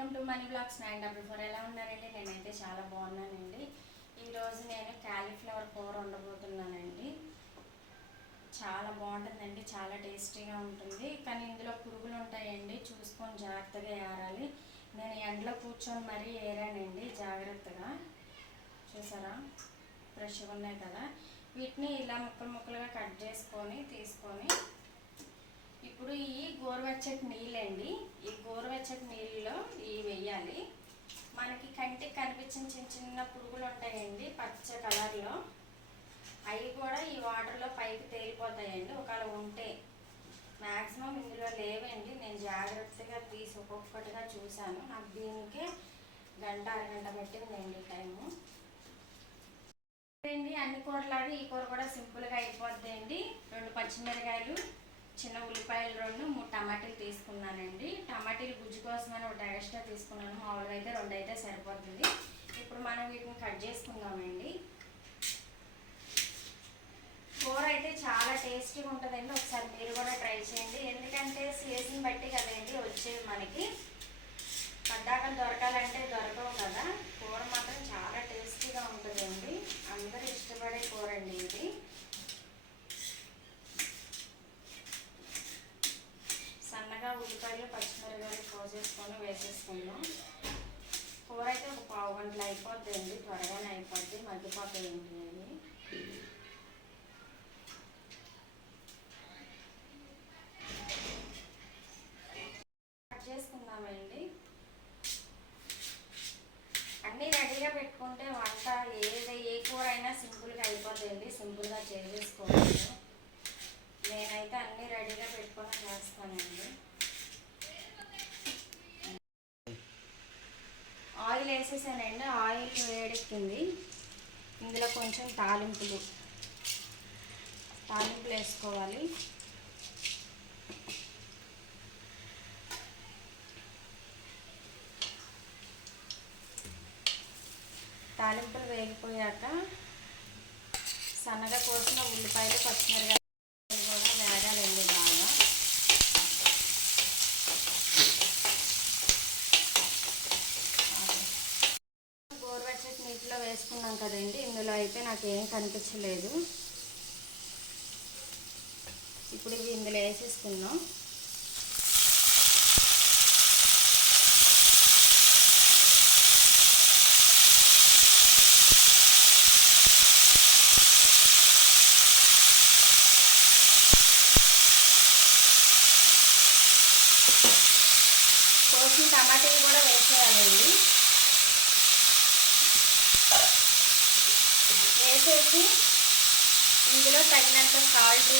Welcome to money blogs. Nine double four ఎలా ఉన్నారండి? నేనైతే చాలా బాగున్నానండి. ఈరోజు నేను క్యాలీఫ్లవర్ కూర వండబోతున్నానండి. చాలా బాగుంటుందండి చాలా టేస్టీగా ఉంటుంది. కానీ ఇందులో పురుగులు ఉంటాయండి చూసుకొని జాగ్రత్తగా ఏరాలి. నేను ఎండలో కూర్చొని మరీ ఏరానండి జాగ్రత్తగా. చూసారా? ఫ్రెష్గా ఉన్నాయి కదా. వీటిని ఇలా ముక్కలు ముక్కలుగా కట్ చేసుకొని తీసుకొని ఇప్పుడు ఈ గోరువెచ్చటి నీళ్ళండి. ఈ గోరువెచ్చటి నీళ్ళలో ఇవి వేయాలి. మనకి కంటికి కనిపించిన చిన్న చిన్న పురుగులు ఉంటాయండి పచ్చ కలర్లో. అవి కూడా ఈ వాటర్లో పైకి తేలిపోతాయండి. ఒకవేళ ఉంటే మ్యాక్సిమం ఇందులో లేవండి. నేను జాగ్రత్తగా తీసి ఒక్కొక్కటిగా చూశాను. నాకు దీనికే గంట అరగంట పట్టిందండి టైము అండి అన్ని కూరలాగా ఈ కూర కూడా సింపుల్గా అయిపోద్ది అండి రెండు పచ్చిమిరకాయలు చిన్న ఉల్లిపాయలు రెండు మూడు టమాటీలు తీసుకున్నానండి. టమాటీలు గుజ్జు కోసమని ఒకటి ఎక్స్ట్రా తీసుకున్నాను. మామూలుగా అయితే రెండు అయితే సరిపోతుంది. ఇప్పుడు మనం వీటిని కట్ చేసుకుందామండి. కూర అయితే చాలా టేస్టీగా ఉంటుందండి. ఒకసారి మీరు కూడా ట్రై చేయండి. ఎందుకంటే సీజన్ బట్టి కదండి వచ్చేవి మనకి. పద్దాకలు దొరకాలంటే దొరకవు కదా. కూర మాత్రం చాలా టేస్టీగా ఉంటుందండి. అందరూ ఇష్టపడే కూర అండి ఇది సన్నగా ఉల్లిపాయలు పచ్చిమిరపకాయలు కోసేసుకొని వేసేసుకుందాం. కూర అయితే ఒక పావు గంటలు అయిపోద్ది అండి త్వరగానే అయిపోద్ది. మగ్గిపోతాయి ఏంటి కట్ చేసుకుందామండి అన్నీ రెడీగా పెట్టుకుంటే వంట ఏది ఏ కూర అయినా సింపుల్గా అయిపోతుంది సింపుల్గా చేసేసుకోవచ్చు నేనైతే అన్నీ రెడీగా పెట్టుకొని చేస్తానండి ఆయిల్ వేసేసానండి ఆయిల్ వేడెక్కింది. ఇందులో కొంచెం తాలింపులు తాలింపులు వేసుకోవాలి. తాలింపులు వేగిపోయాక సన్నగా కోసిన ఉల్లిపాయలు పచ్చిమిరకాయలు కూడా వేగాలండి బాగా గోరువెచ్చటి నీటిలో వేసుకున్నాం కదండి. ఇందులో అయితే నాకు ఏం కనిపించలేదు. ఇప్పుడు ఇవి ఇందులో వేసేసుకున్నాం కోసిన టమాటాలు కూడా వేసేయాలండి. వేసేసి ఇందులో తగినంత సాల్ట్.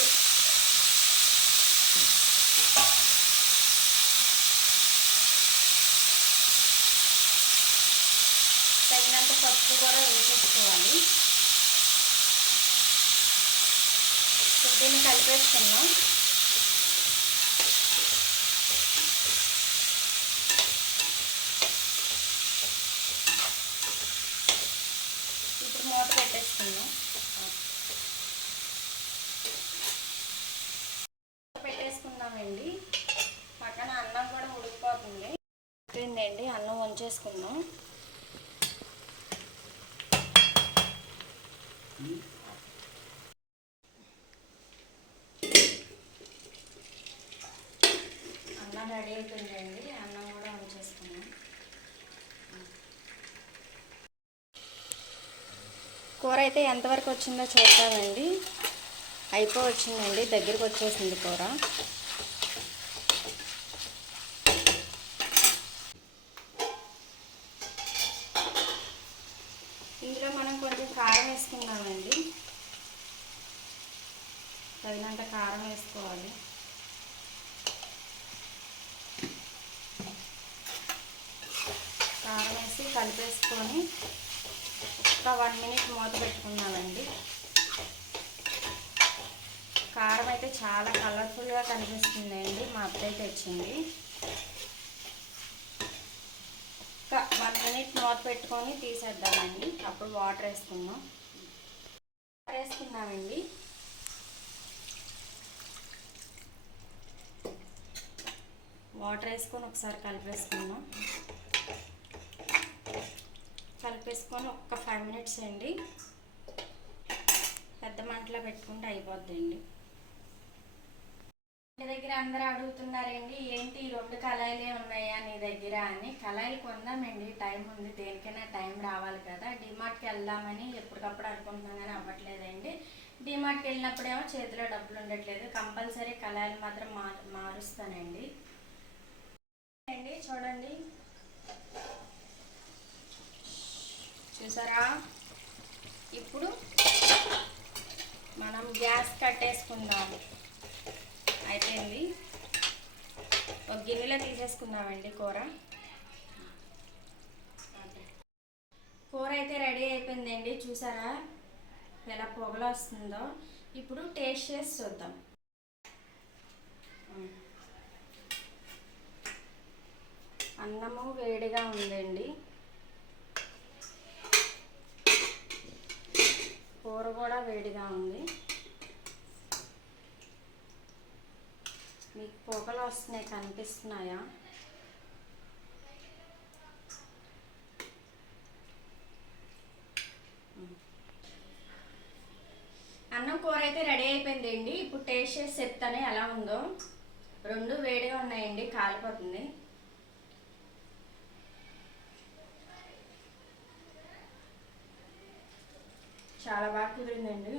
తగినంత పప్పు కూడా వేసేసుకోవాలి. ఇప్పుడు దీన్ని ఇప్పుడు మూత పెట్టేసుకుందాం మూత పెట్టేసుకుందామండి పక్కన అన్నం కూడా ఉడికిపోతుంది అయిపోయిందండి అన్నం అన్నం రెడీ అయిపోయిందండి అన్నం కూడా వంచేసుకున్నాం కూర అయితే ఎంతవరకు వచ్చిందో చూద్దామండి. అయిపో వచ్చిందండి దగ్గరికి వచ్చేసింది కూర ఇందులో మనం కొంచెం కారం వేసుకుందామండి తగినంత కారం వేసుకోవాలి. కారం వేసి కలిపేసుకొని ఒక వన్ మినిట్ మూత పెట్టుకున్నామండి కారం అయితే చాలా కలర్ఫుల్గా కనిపిస్తుందండి. మా అత్తయ్య తెచ్చింది. ఒక వన్ మినిట్ మూత పెట్టుకొని తీసేద్దామండి. అప్పుడు వాటర్ వేసుకుందాం. వాటర్ వేసుకున్నామండి వాటర్ వేసుకొని ఒకసారి కలిపేసుకున్నాం కలిపేసుకొని ఒక్క ఫైవ్ మినిట్స్ అండి. పెద్ద మంటలో పెట్టుకుంటే అయిపోద్దండి. మీ దగ్గర అందరూ అడుగుతున్నారండి ఏంటి ఈ రెండు కళాయిలే ఉన్నాయా నీ దగ్గర? అని. కళాయిలు కొందామండి టైం ఉంది దేనికైనా టైం రావాలి కదా. డిమార్ట్కి వెళ్దామని ఎప్పటికప్పుడు అనుకుంటున్నాం కానీ అవ్వట్లేదండి. డిమార్ట్కి వెళ్ళినప్పుడేమో చేతిలో డబ్బులు ఉండట్లేదు. కంపల్సరీ కళాయిలు మాత్రం మారు మారుస్తానండి. అండి చూడండి. చూసారా? ఇప్పుడు మనం గ్యాస్ కట్టేసుకుందాము అయిపోయింది. ఒక గిన్నెలో తీసేసుకుందామండి కూర. కూర అయితే రెడీ అయిపోయిందండి చూసారా? ఎలా పొగలు వస్తుందో. ఇప్పుడు టేస్ట్ చేసి చూద్దాం. అన్నము వేడిగా ఉందండి. కూర కూడా వేడిగా ఉంది. మీకు పొగలు వస్తున్నాయి కనిపిస్తున్నాయా? అన్నం కూర అయితే రెడీ అయిపోయిందండి. ఇప్పుడు టేస్ట్ చేసి చెప్తానే ఎలా ఉందో. రెండు వేడిగా ఉన్నాయండి కాలిపోతుంది. చాలా బాగా కుదిరిందండి.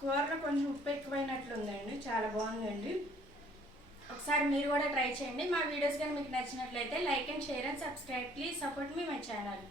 కూరలో కొంచెం ఉప్పు ఎక్కువైనట్లుందండి. చాలా బాగుందండి. ఒకసారి మీరు కూడా ట్రై చేయండి. మా వీడియోస్ కానీ మీకు నచ్చినట్లయితే like and share and subscribe. Please support me my channel.